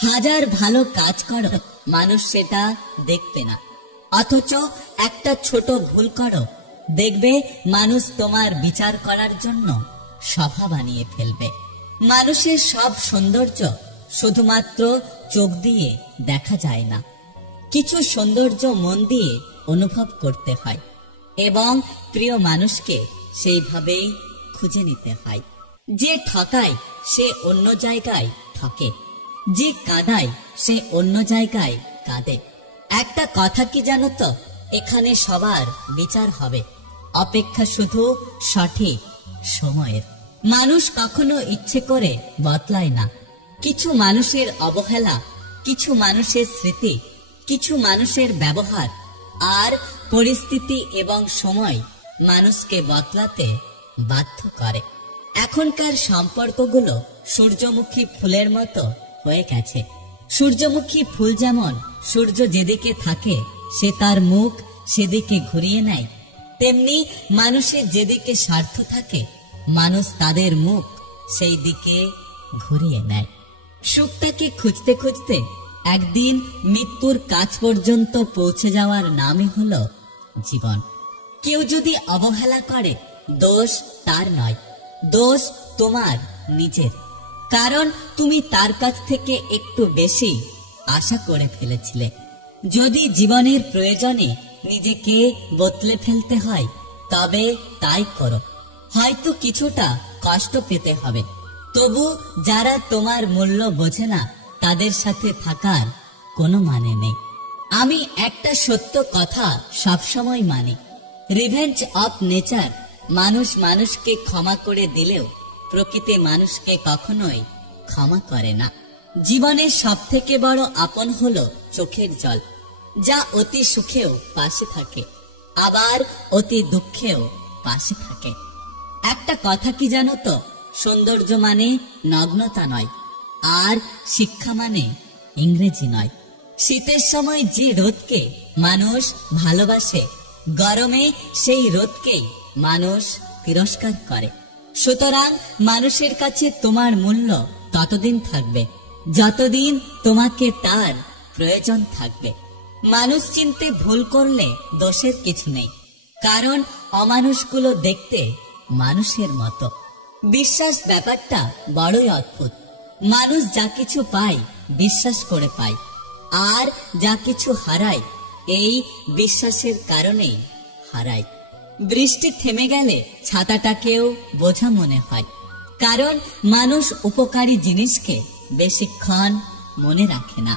হাজার ভালো কাজ করো, মানুষ সেটা দেখবে না। অথচ একটা ছোট ভুল করো, দেখবে মানুষ তোমার বিচার করার জন্য সভা বানিয়ে ফেলবে। মানুষের সব সৌন্দর্য শুধুমাত্র চোখ দিয়ে দেখা যায় না, কিছু সৌন্দর্য মন দিয়ে অনুভব করতে হয় এবং প্রিয় মানুষকে সেইভাবেই খুঁজে নিতে হয়। যে ঠকায় সে অন্য জায়গায় ঠকে, যে কাঁদায় সে অন্য জায়গায় কাঁদে। একটা কথা কি জানো তো, এখানে সবার বিচার হবে, অপেক্ষা শুধু সঠিক সময়ের। মানুষ কখনো ইচ্ছে করে বদলায় না। কিছু মানুষের অবহেলা, কিছু মানুষের স্মৃতি, কিছু মানুষের ব্যবহার আর পরিস্থিতি এবং সময় মানুষকে বদলাতে বাধ্য করে। এখনকার সম্পর্কগুলো সূর্যমুখী ফুলের মতো হয়ে গেছে। সূর্যমুখী ফুল যেমন সূর্য যেদিকে থাকে সে তার মুখ সেদিকে ঘুরিয়ে নেয়, তেমনি মানুষের যেদিকে স্বার্থ থাকে মানুষ তাদের মুখ সেই দিকে ঘুরিয়ে নেয়। সুখটাকে খুঁজতে খুঁজতে একদিন মৃত্যুর কাছ পর্যন্ত পৌঁছে যাওয়ার নামই হলো জীবন। কেউ যদি অবহেলা করে, দোষ তার নয়, দোষ তোমার নিজের। কারণ তুমি তার কাছ থেকে একটু বেশি আশা করে ফেলেছিলে। যদি জীবনের প্রয়োজনে নিজেকে বদলে ফেলতে হয় তবে তাই করো। হয়তো কিছুটা কষ্ট পেতে হবে, তবু যারা তোমার মূল্য বোঝে না তাদের সাথে থাকার কোনো মানে নেই। আমি একটা সত্য কথা সবসময় মানি, রিভেঞ্জ অফ নেচার। মানুষ মানুষকে ক্ষমা করে দিলেও প্রকৃতি মানুষকে কখনোই ক্ষমা করে না। জীবনের সবথেকে বড় আপন হলো চোখের জল, যা অতি সুখেও পাশে থাকে, আবার অতি দুঃখেও পাশে থাকে। একটা কথা কি জানো তো, সৌন্দর্য মানে নগ্নতা নয়, আর শিক্ষা মানে ইংরেজি নয়। শীতের সময় যে রোদকে মানুষ ভালোবাসে, গরমে সেই রোদকেই মানুষ তিরস্কার করে। সুতরাং মানুষের কাছে তোমার মূল্য ততদিন থাকবে যতদিন তোমাকে তার প্রয়োজন থাকবে। মানুষ চিনতে ভুল করলে দোষের কিছু নেই, কারণ অমানুষগুলো দেখতে মানুষের মতো। বিশ্বাস ব্যাপারটা বড়ই অদ্ভুত। মানুষ যা কিছু পায় বিশ্বাস করে পায়, আর যা কিছু হারায় এই বিশ্বাসের কারণেই হারায়। বৃষ্টি থেমে গেলে ছাতাটাকেও বোঝা মনে হয়, কারণ মানুষ উপকারী জিনিসকে বেশিক্ষণ মনে রাখে না।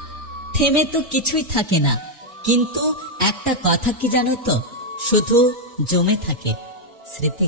থেমে তো কিছুই থাকে না, কিন্তু একটা কথা কি জানো তো, শুধু জমে থাকে স্মৃতি।